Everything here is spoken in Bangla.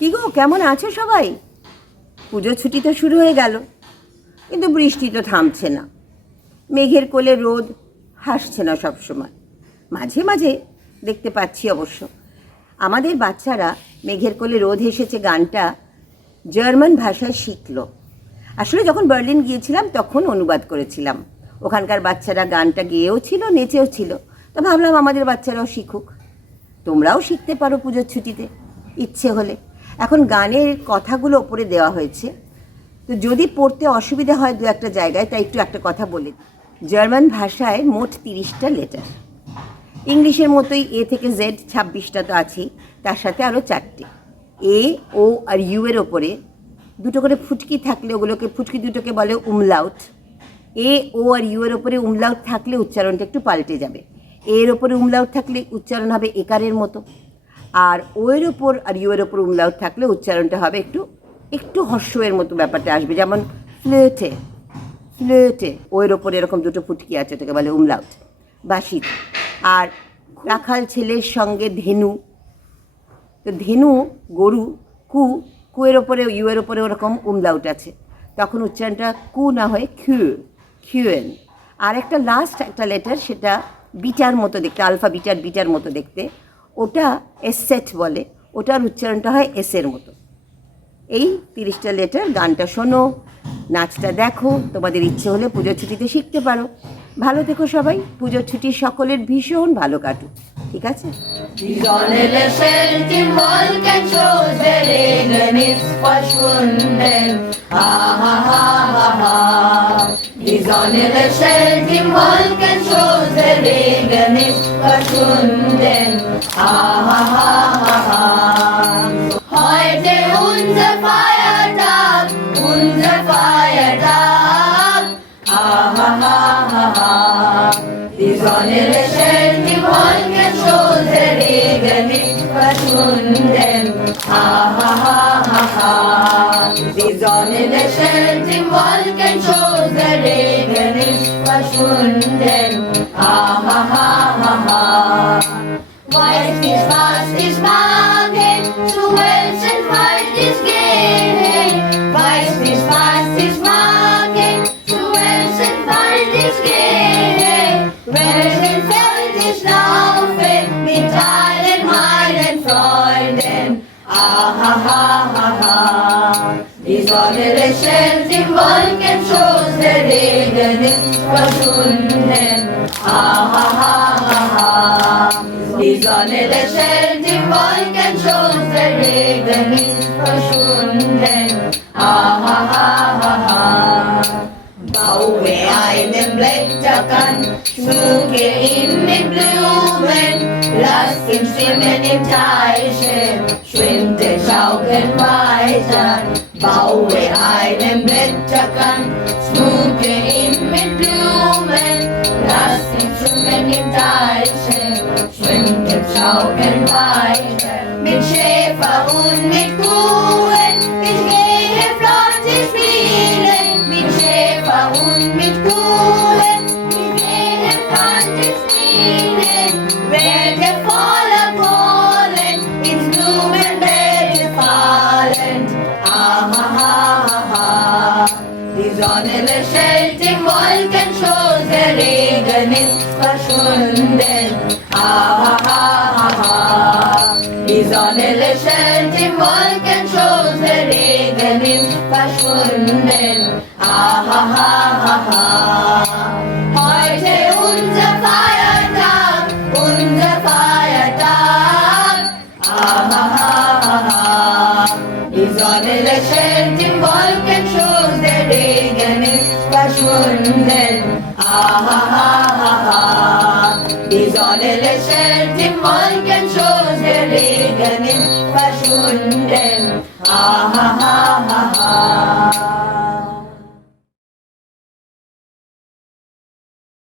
কি গো, কেমন আছো সবাই? পুজো ছুটি তো শুরু হয়ে গেল, কিন্তু বৃষ্টি তো থামছে না। মেঘের কোলে রোদ হাসছে না সব সময় মাঝে মাঝে দেখতে পাচ্ছি অবশ্য। আমাদের বাচ্চারা মেঘের কোলে রোদ হেসেছে গানটা জার্মান ভাষায় শিখল। আসলে যখন বার্লিন গিয়েছিলাম, তখন অনুবাদ করেছিলাম। ওখানকার বাচ্চারা গানটা গেয়েও ছিল, নেচেও ছিল। তো ভাবলাম আমাদের বাচ্চারাও শিখুক। তোমরাও শিখতে পারো পুজোর ছুটিতে, ইচ্ছে হলে। এখন গানের কথাগুলো ওপরে দেওয়া হয়েছে। তো যদি পড়তে অসুবিধা হয় দু একটা জায়গায়, তাই একটু একটা কথা বলি। জার্মান ভাষায় মোট তিরিশটা লেটার। ইংলিশের মতোই এ থেকে জেড ছাব্বিশটা তো আছেই, তার সাথে আরও চারটে। এ, ও আর ইউ এর ওপরে। দুটো করে ফুটকি থাকলে ওগুলোকে, ফুটকি দুটোকে বলে umlaut. A, O are you এর ওপরে উমলাউট থাকলে উচ্চারণটা একটু পাল্টে যাবে। এর ওপরে উমলাউট থাকলে উচ্চারণ হবে একারের মতো। আর ওয়ের ওপর আর ইউ এর ওপর উমলাউট থাকলে উচ্চারণটা হবে একটু একটু হর্ষের মতো ব্যাপারটা আসবে। যেমন ফ্লেটে ফ্লেটে, ওয়ের ওপর এরকম দুটো ফুটকি আছে ওটাকে বলে উমলাউট বাসিত। আর রাখাল ছেলের সঙ্গে ধেনু, তো ধেনু, গরু, কু, কুয়ের ওপরে ইউয়ের ওপরে ওরকম উমলাউট আছে। তখন উচ্চারণটা কু না হয়ে খিউ খিউএন আর একটা লাস্ট একটা লেটার সেটা বিটার মতো দেখতে আলফা বিটার বিটার মতো দেখতে। ওটা এসেট বলে, ওটার উচ্চারণটা হয় এসের মতো। এই তিরিশটা লেটার গানটা শোনো, নাচটা দেখো, তোমাদের ইচ্ছে হলে পুজোর ছুটিতে শিখতে পারো। ভালো থেকো সবাই পুজোর ছুটি সকলের ভীষণ ভালো কাটুক, ঠিক আছে. Heute unser Feiertag, unser Feiertag. Ah, ah, ah, ah. Die Sonne lächelt, die Wolken schon, der Regen ist verschwunden. Ah, ah, ah, ah. Die Sonne lächelt, die Wolken ha ha ha ha. Die Sonne symbol can show the Regen for Shunnen. Ha ha ha ha ha. Die Sonne symbol can show the Regen for Shunnen. Ha ha ha ha ha. Baue einem Blätterkant, schmücke ihn mit Blumen. Lass ihn schwimmen im Teiche, schwimmt der Schaukeln weiter. Baue einen Blätterkranz, schmücke ihn mit Blumen, lass ihn schwimmen im Teiche, schwimmt der Schaukeln weiter. Mit Schäfer und mit Kuchen, Sonne lächelt im Wolkenschoß, der Regen ist verschwunden. Ha ha, ha, ha, ha. Die Sonne lächelt im Wolkenschoß, der Regen ist verschwunden. Ha ha, ha, ha, ha. Verschwunden. Ah, ha, ha, ha, ha. Die Sonne lächelt im Wolkenschoß, der Regen ist verschwunden. Ah, ha, ha.